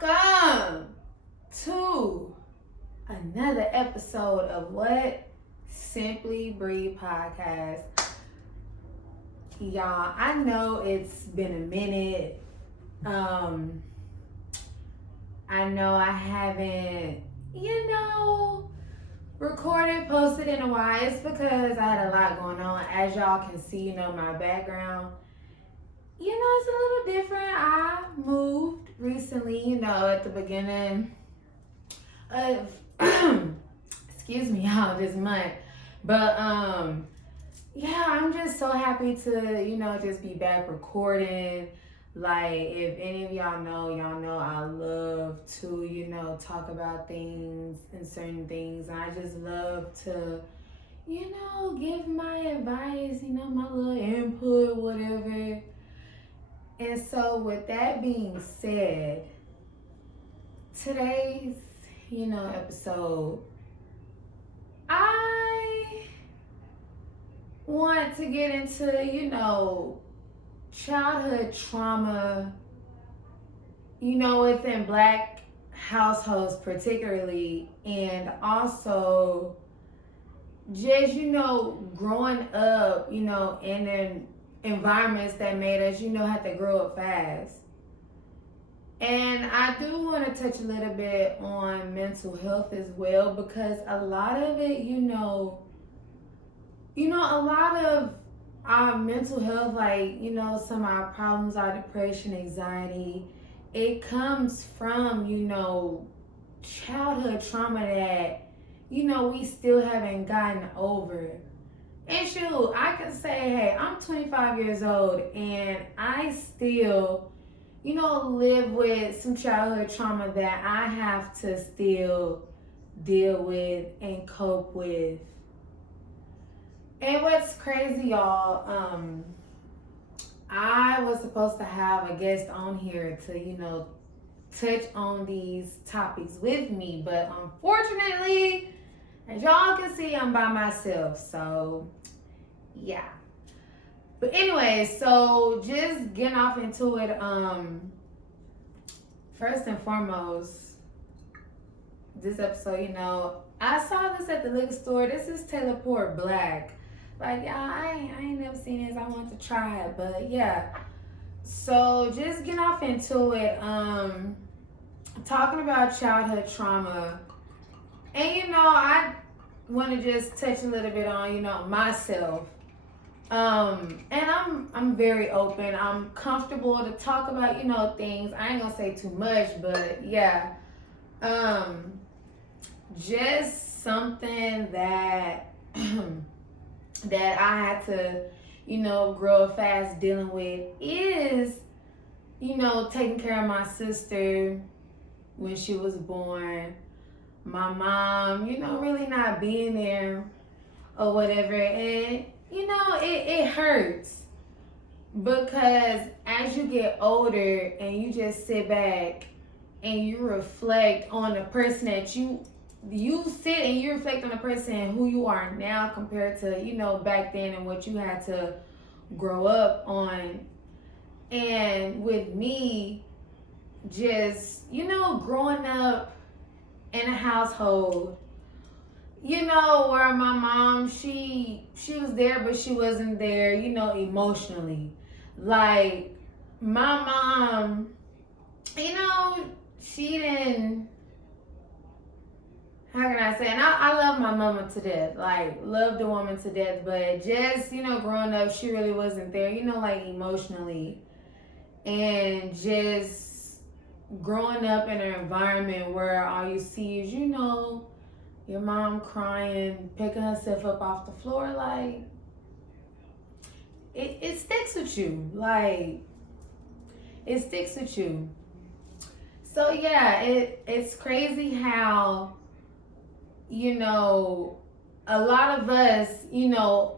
Welcome to another episode of What Simply Breathe Podcast. Y'all, I know it's been a minute. I know I haven't, recorded, posted in a while. It's because I had a lot going on. As y'all can see, my background. It's a little different. I moved recently, at the beginning of excuse me, y'all, this month. But I'm just so happy to, just be back recording. Like, if any of y'all know I love to, talk about things and certain things. And I just love to, give my advice, my little input, whatever. And so with that being said, today's, episode, I want to get into, childhood trauma, within Black households particularly, and also just, growing up, in an environments that made us, have to grow up fast. And I do want to touch a little bit on mental health as well, because a lot of it, a lot of our mental health, like, some of our problems, our depression, anxiety, it comes from, childhood trauma that, we still haven't gotten over. And shoot, I can say, hey, I'm 25 years old and I still, live with some childhood trauma that I have to still deal with and cope with. And what's crazy, y'all, I was supposed to have a guest on here to, touch on these topics with me, but unfortunately, as y'all can see, I'm by myself, so yeah. But anyway, so just getting off into it, first and foremost, this episode, I saw this at the liquor store. This is Taylor Port Black. Like, y'all, I ain't never seen this. I want to try it, but yeah. So just getting off into it, talking about childhood trauma. And, I want to just touch a little bit on, myself. And I'm very open. I'm comfortable to talk about, things. I ain't gonna say too much, but yeah. Just something that that I had to, grow fast dealing with is, taking care of my sister when she was born. My mom, really not being there or whatever. And, it hurts because as you get older and you just sit back and you reflect on the person that you sit and you reflect on the person who you are now compared to, back then and what you had to grow up on. And with me, just, growing up in a household, where my mom, she was there, but she wasn't there, emotionally. Like, my mom, she didn't, how can I say, and I love my mama to death, like, love the woman to death, but just, growing up, she really wasn't there, like, emotionally. And just growing up in an environment where all you see is, your mom crying, picking herself up off the floor, like, it sticks with you. Like, it sticks with you. So, yeah, it's crazy how, a lot of us,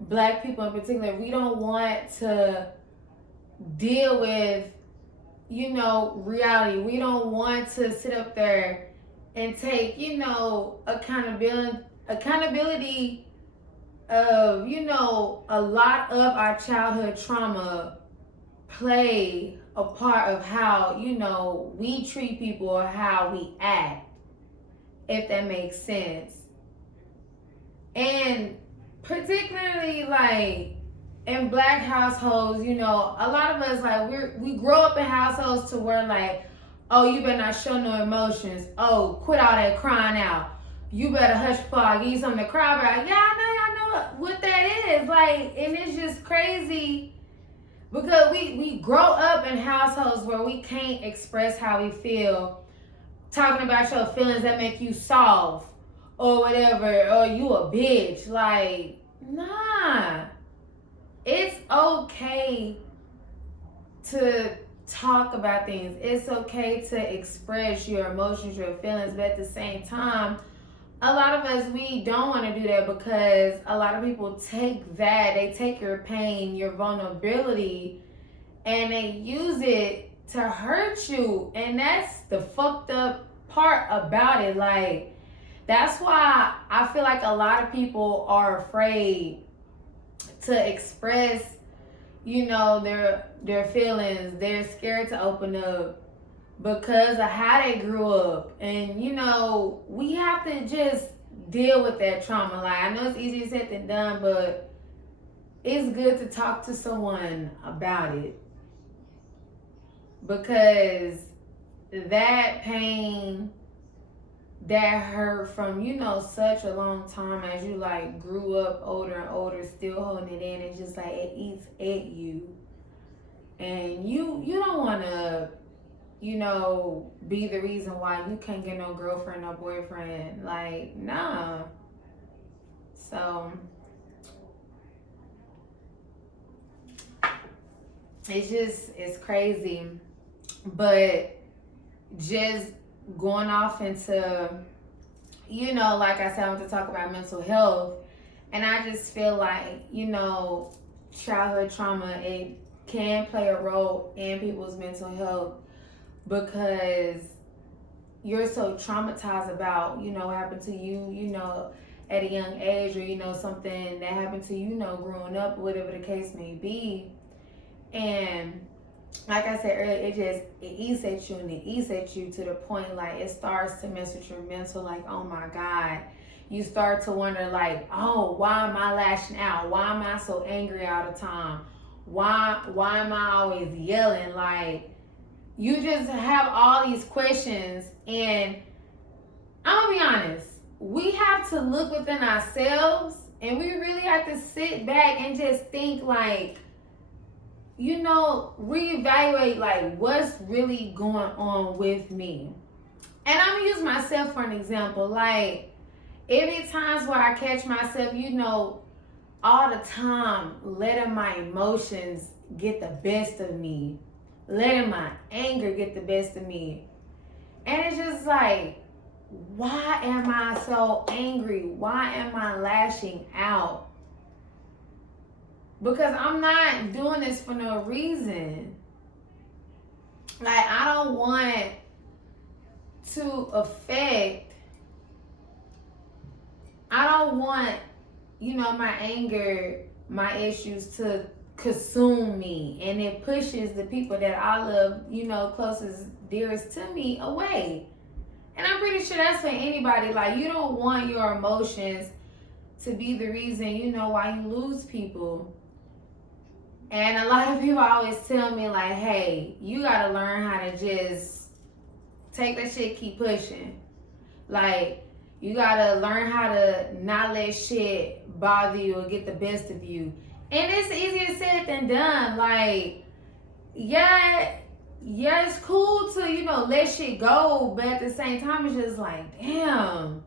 Black people in particular, we don't want to deal with, reality. We don't want to sit up there and take, accountability of, a lot of our childhood trauma play a part of how, you know, we treat people or how we act, if that makes sense. And particularly like in black households, you know, a lot of us like we grow up in households to where like, oh, you better not show no emotions. Oh, quit all that crying out. You better hush before I give you something to cry about. Yeah, I know what that is. Like, and it's just crazy because we grow up in households where we can't express how we feel, talking about your feelings that make you soft or whatever, or you a bitch. Like, nah. It's okay to talk about things. It's okay to express your emotions, your feelings, but at the same time, a lot of us, we don't want to do that because a lot of people take that, they take your pain, your vulnerability, and they use it to hurt you. And that's the fucked up part about it. Like, that's why I feel like a lot of people are afraid to express, you know, their feelings. They're scared to open up because of how they grew up. And, you know, we have to just deal with that trauma. Like, I know it's easier said than done, but it's good to talk to someone about it. Because that pain, that hurt from, you know, such a long time as you like grew up older and older, still holding it in, it's just like it eats at you. And you don't want to, you know, be the reason why you can't get no girlfriend, no boyfriend. Like, nah. So it's crazy. But just going off into, you know, like I said, I want to talk about mental health. And I just feel like, you know, childhood trauma, it can play a role in people's mental health because you're so traumatized about, you know, what happened to you, you know, at a young age, or, you know, something that happened to you, you know, growing up, whatever the case may be. And like I said earlier, it eats at you and it eats at you to the point like it starts to mess with your mental. Like, oh my God, you start to wonder like, oh, why am I lashing out? Why am I so angry all the time? Why am I always yelling? Like, you just have all these questions. And I'm gonna be honest, we have to look within ourselves and we really have to sit back and just think like, you know, reevaluate like what's really going on with me. And I'm gonna use myself for an example. Like, it be times where I catch myself, you know, all the time letting my emotions get the best of me, letting my anger get the best of me. And it's just like, why am I so angry? Why am I lashing out? Because I'm not doing this for no reason. Like, I don't want to affect, I don't want, you know, my anger, my issues to consume me. And it pushes the people that I love, you know, closest, dearest to me away. And I'm pretty sure that's for anybody. Like, you don't want your emotions to be the reason, you know, why you lose people. And a lot of people always tell me like, hey, you gotta learn how to just take that shit, keep pushing. Like, you gotta learn how to not let shit bother you or get the best of you. And it's easier said than done. Like, yeah, it's cool to, you know, let shit go, but at the same time, it's just like, damn,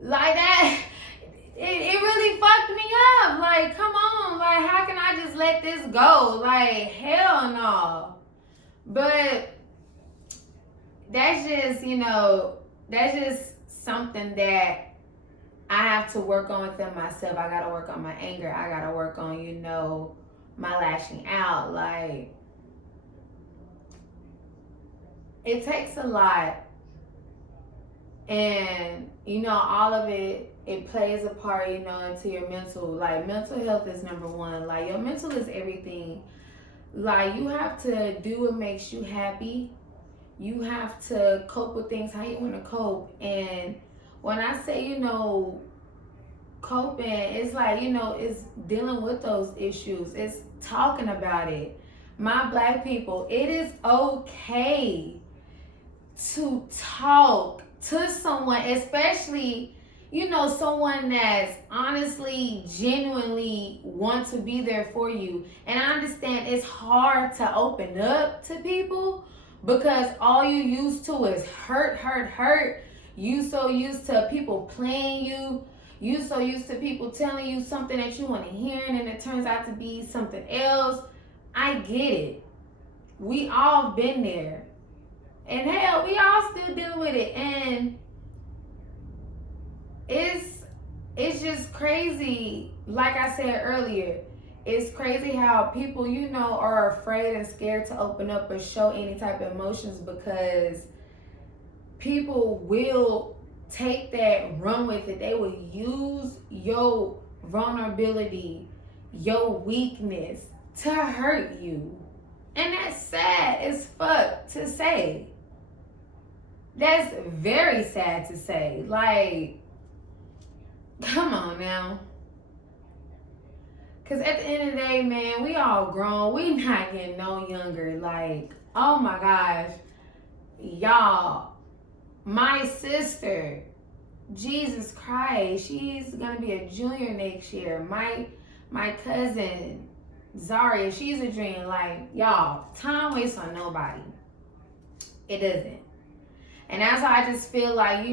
like that. It really fucked me up. Like, come on. Like, how can I just let this go? Like, hell no. But that's just, you know, that's just something that I have to work on within myself. I got to work on my anger. I got to work on, you know, my lashing out. Like, it takes a lot. And, you know, all of it plays a part, you know, into your mental. Like, mental health is number one. Like, your mental is everything. Like, you have to do what makes you happy. You have to cope with things how you want to cope. And when I say, coping, it's like, it's dealing with those issues. It's talking about it. My black people, it is okay to talk to someone, especially, someone that's honestly, genuinely want to be there for you. And I understand it's hard to open up to people because all you used to is hurt, hurt, hurt. You so used to people playing you. You so used to people telling you something that you want to hear and then it turns out to be something else. I get it. We all been there. And hell, we all still dealing with it. And it's just crazy. Like I said earlier, it's crazy how people, are afraid and scared to open up or show any type of emotions because people will take that, run with it. They will use your vulnerability, your weakness to hurt you. And that's sad as fuck to say. That's very sad to say. Like, come on now. Because at the end of the day, man, we all grown. We not getting no younger. Like, oh my gosh. Y'all, my sister, Jesus Christ, she's going to be a junior next year. My cousin, Zaria, she's a junior. Like, y'all, time waits on nobody. It doesn't. And that's why I just feel like,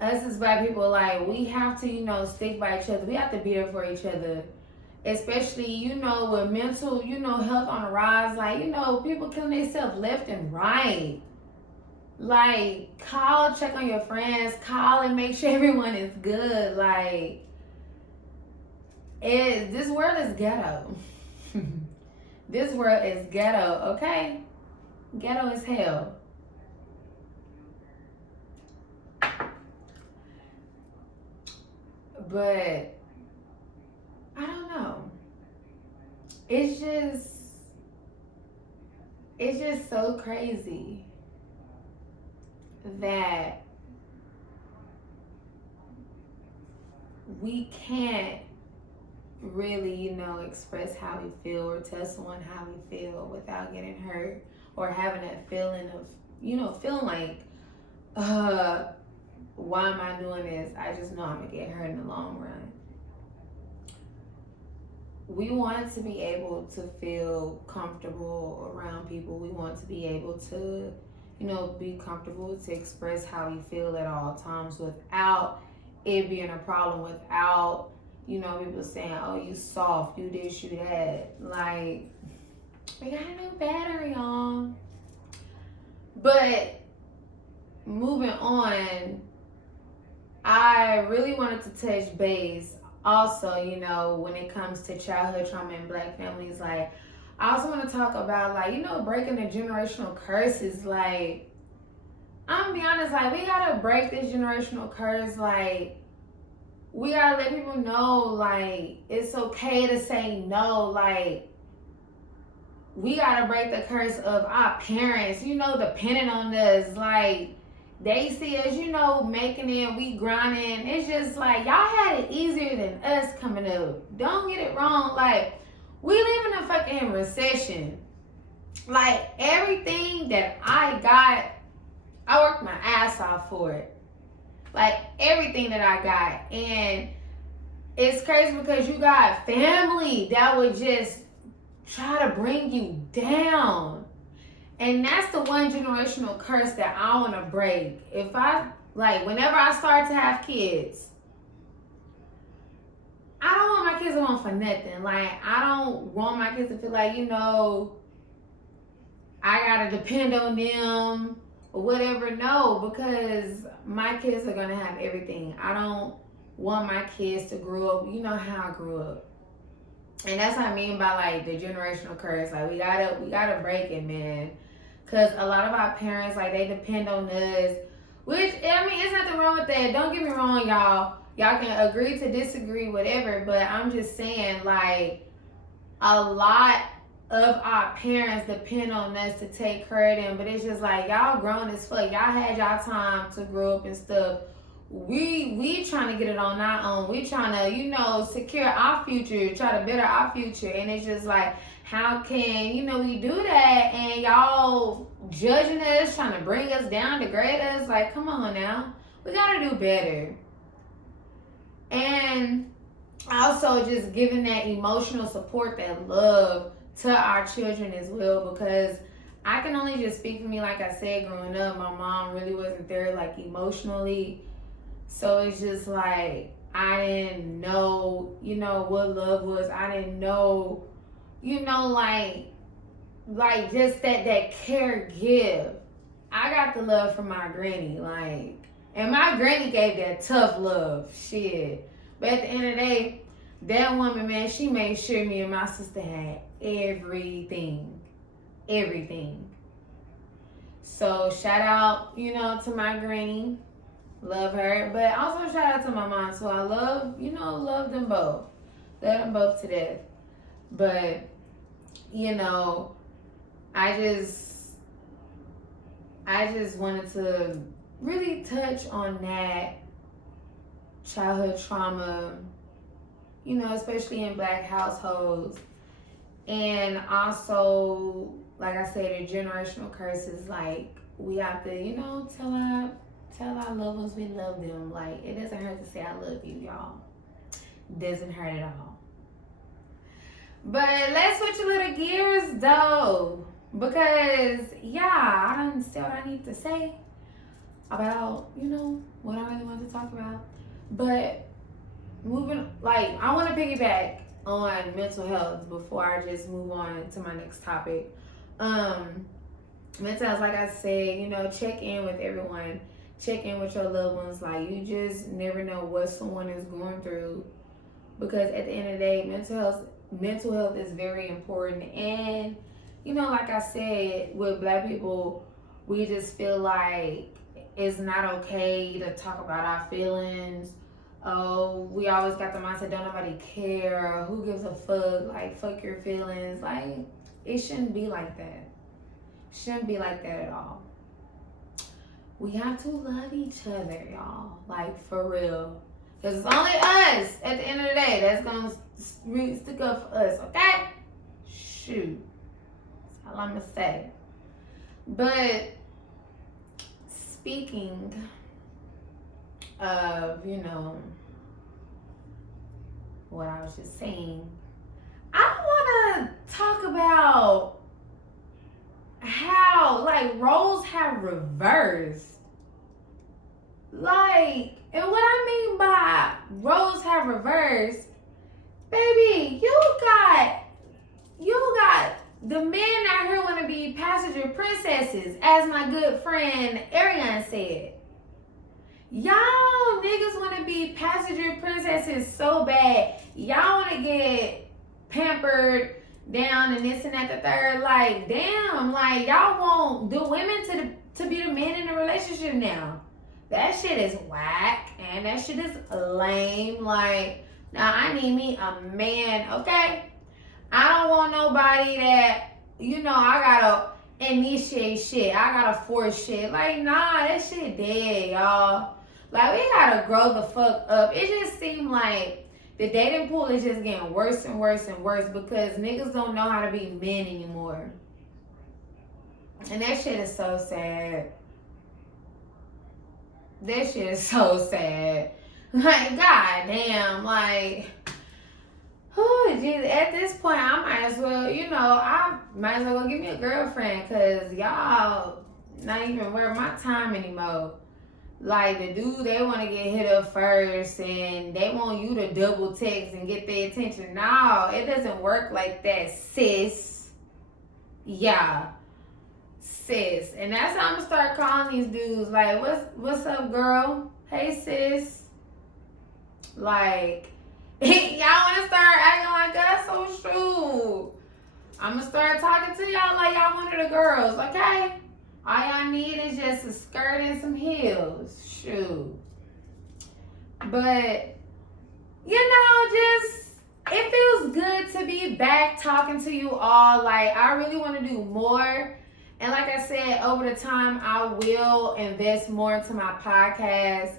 us as black people, like, we have to, stick by each other. We have to be there for each other. Especially, with mental, health on the rise. Like, people killing themselves left and right. Like, call, check on your friends. Call and make sure everyone is good. Like, this world is ghetto. This world is ghetto, okay? Ghetto as hell. But I don't know. It's just so crazy that we can't really, express how we feel or tell someone how we feel without getting hurt or having that feeling of, feeling like, why am I doing this? I just know I'm going to get hurt in the long run. We want to be able to feel comfortable around people. We want to be able to, be comfortable to express how we feel at all times without it being a problem, without, people saying, oh, you soft, you this, you that. Like, we got a new battery on. But moving on, I really wanted to touch base also, when it comes to childhood trauma in black families. Like, I also want to talk about, like, breaking the generational curses. Like, I'm gonna be honest, like, we gotta break this generational curse. Like, we gotta let people know, like, it's okay to say no. Like, we gotta break the curse of our parents, depending on us. Like, they see us, making it, we grinding. It's just like, y'all had it easier than us coming up. Don't get it wrong. Like, we live in a fucking recession. Like, everything that I got, I worked my ass off for it. Like, everything that I got. And it's crazy because you got family that would just try to bring you down. And that's the one generational curse that I want to break. Whenever I start to have kids, I don't want my kids to want for nothing. Like, I don't want my kids to feel like, I got to depend on them or whatever. No, because my kids are going to have everything. I don't want my kids to grow up, how I grew up. And that's what I mean by, like, the generational curse. Like, we gotta break it, man. Because a lot of our parents, like, they depend on us. Which, I mean, there's nothing wrong with that. Don't get me wrong, y'all. Y'all can agree to disagree, whatever. But I'm just saying, like, a lot of our parents depend on us to take care of them. But it's just like, y'all grown as fuck. Y'all had y'all time to grow up and stuff. We trying to get it on our own. We trying to, secure our future, try to better our future. And it's just like, how can, we do that and y'all judging us, trying to bring us down, degrade us? Like, come on now. We gotta do better. And also just giving that emotional support, that love to our children as well, because I can only just speak for me. Like I said, growing up, my mom really wasn't there, like, emotionally. So it's just like, I didn't know, what love was. I didn't know, like just that care give. I got the love from my granny, and my granny gave that tough love, shit. But at the end of the day, that woman, man, she made sure me and my sister had everything. So shout out, to my granny. Love her. But also shout out to my mom. So I love them both. Love them both to death. But, I just wanted to really touch on that childhood trauma, especially in Black households. And also, like I said, the generational curses. Like, we have to, tell our loved ones we love them. Like, it doesn't hurt to say I love you, y'all. Doesn't hurt at all. But let's switch a little gears, though. Because, I done said what I need to say about, what I really want to talk about. But I want to piggyback on mental health before I just move on to my next topic. Mental health, like I said, check in with everyone. Check in with your loved ones. Like, you just never know what someone is going through. Because at the end of the day, mental health is very important. And, like I said, with Black people, we just feel like it's not okay to talk about our feelings. Oh, we always got the mindset, don't nobody care. Who gives a fuck? Like, fuck your feelings. Like, it shouldn't be like that. Shouldn't be like that at all. We have to love each other, y'all. Like, for real. Because it's only us, at the end of the day, that's going to stick up for us, okay? Shoot. That's all I'm going to say. But, speaking of, what I was just saying, I want to talk about how, roles have reversed. And what I mean by roles have reversed, baby, you got the men out here want to be passenger princesses, as my good friend Ariane said. Y'all niggas want to be passenger princesses so bad. Y'all want to get pampered down and this and that, the third. Like, damn, y'all want the women to be the men in the relationship now. That shit is whack and that shit is lame. Now I need me a man, okay? I don't want nobody that, I gotta initiate shit. I gotta force shit. Nah, that shit dead, y'all. We gotta grow the fuck up. It just seemed like the dating pool is just getting worse and worse and worse because niggas don't know how to be men anymore. And that shit is so sad. That shit is so sad. Goddamn, at this point, I might as well, go get me a girlfriend, because y'all not even worth my time anymore. The dude, they want to get hit up first, and they want you to double text and get their attention. No, it doesn't work like that, sis. Yeah. Sis. And that's how I'm going to start calling these dudes. What's up, girl? Hey, sis. Y'all want to start acting like that's so true. I'm going to start talking to y'all like y'all one of the girls, okay? All y'all need is just a skirt and some heels. Shoot. But, just it feels good to be back talking to you all. Like, I really want to do more. And like I said, over the time, I will invest more into my podcast.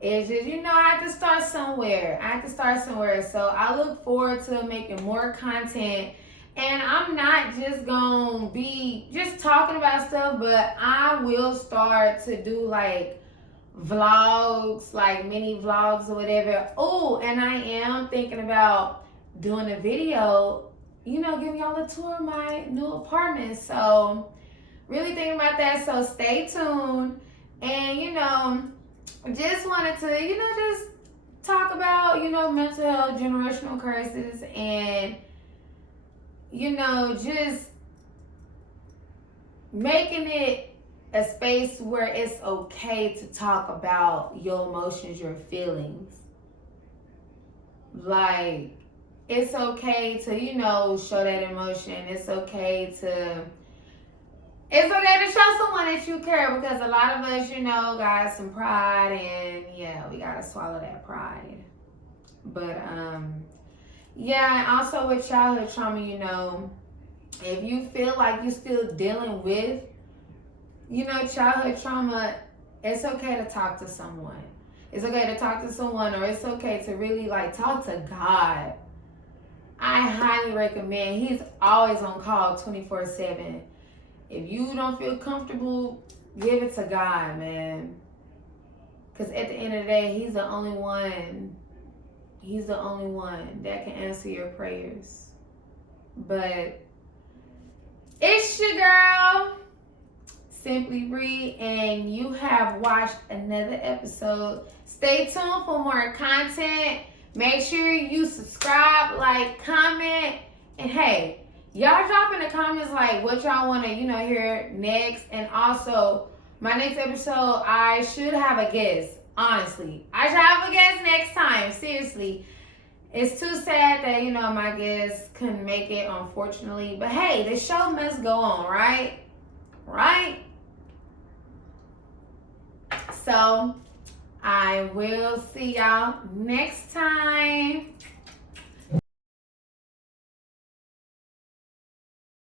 It's just, I have to start somewhere. So I look forward to making more content. And I'm not just going to be just talking about stuff, but I will start to do like vlogs, like mini vlogs or whatever. Oh, and I am thinking about doing a video, giving y'all a tour of my new apartment. So really thinking about that. So stay tuned. And just wanted to, just talk about, mental health, generational curses, and just making it a space where it's okay to talk about your emotions, your feelings. Like, it's okay to, show that emotion. It's okay to show someone that you care, because a lot of us, got some pride, and yeah, we gotta swallow that pride. But yeah, also with childhood trauma, if you feel like you're still dealing with, childhood trauma, it's okay to talk to someone. It's okay to talk to someone, or it's okay to really like talk to God. I highly recommend. He's always on call 24/7. If you don't feel comfortable, give it to God, man. Because at the end of the day, He's the only one. He's the only one that can answer your prayers. But it's your girl, Simply Bree, and you have watched another episode. Stay tuned for more content. Make sure you subscribe, like, comment, and hey, y'all drop in the comments like what y'all want to, hear next. And also, my next episode, I should have a guest. Honestly, I should have a guest next time. Seriously. It's too sad that, my guest couldn't make it, unfortunately. But hey, the show must go on, right? Right? So, I will see y'all next time.